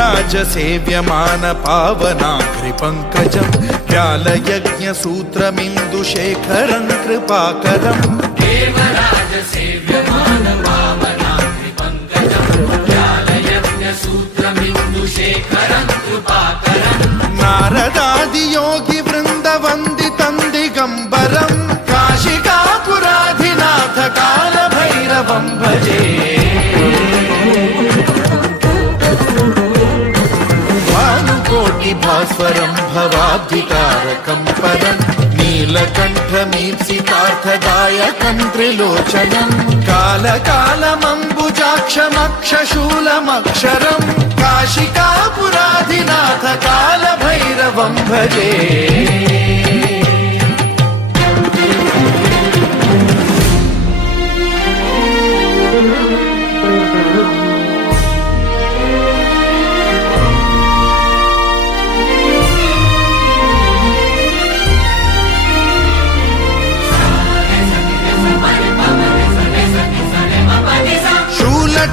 देवराज सेव्यमान पावनाग्रिपङ्कजं व्यालयज्ञसूत्रमिन्दुशेखरं कृपाकरं देवराज सेव्यमान पावनाग्रिपङ्कजं व्यालयज्ञसूत्रमिन्दुशेखरं कृपाकरं नारदादियोगिवृन्दवन्दितं दिगम्बरं काशिकापुराधिनाथ कालभैरवं भजे भास्वरं भवाब्धिकारकं परं नीलकण्ठमीप्सितार्थदायकं त्रिलोचनं कालकालमम्बुजाक्षमक्षशूलमक्षरं काशिकापुराधिनाथ कालभैरवं भजे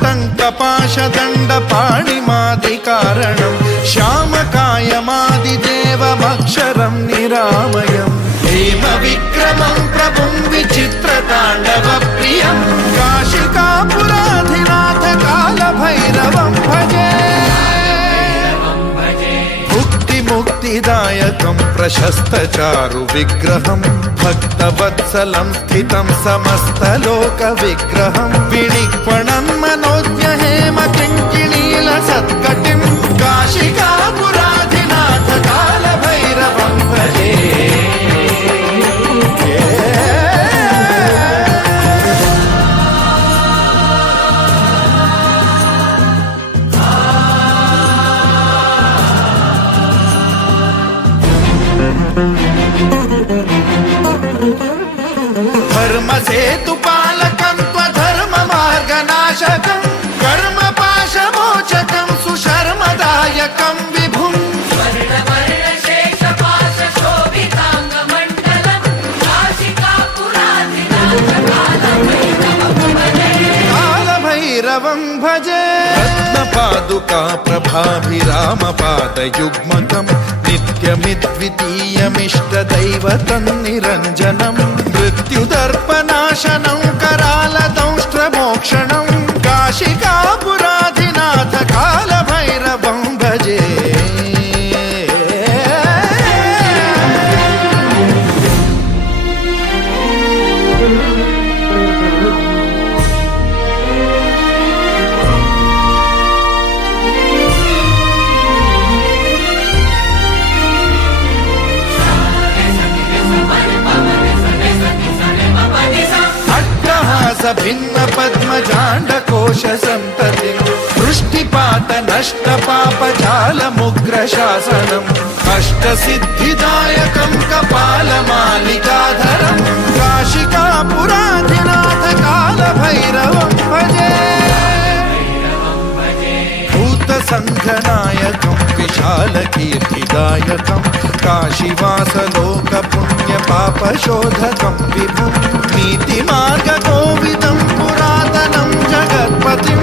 टङ्कपाशदण्डपाणिमादिकारणं श्यामकायमादिदेवमक्षरं निरामयं हेमविक्रमं प्रभुं विचित्रताण्डवप्रियं काशिकापुराधिनाथ कालभैरवं भजे मुक्तिदायकं प्रशस्तचारु विग्रहं भक्तवत्सलं स्थितं समस्तलोकविग्रहं विनिक्वणं मनोज्ञहेम किङ्किणीलसत्कटिं काशिकापुराधिनाथ कालभैरवं भजे धर्मसेतुपालकं त्वधर्ममार्गनाशकं कर्मपाशमोचकं सुशर्मदायकं विभुं कालभैरवं भजे रत्नपादुका प्रभाभिरामपादयुग्मकं नित्यमिद्वितीयमिष्टदैवतं निरञ्जनं मृत्युदर्पनाशनं करालदंष्ट्रमोक्षणं काशिकापुराधिनाथ कालभैरवं भजे भिन्न पद्मजाण्डकोश संततिं वृष्टिपात नष्ट पापजालमुग्रशासनम् अष्टसिद्धिदायकं कपालमालिकाधरं काशिकापुराधिनाथ कालभैरवं भजे भूतसङ्घनायकं विशालकीर्तिदायकं काशीवासलोकपुण्यपापशोधकं विभुं नीतिमार्गकोविदं पुरातनं जगत्पतिं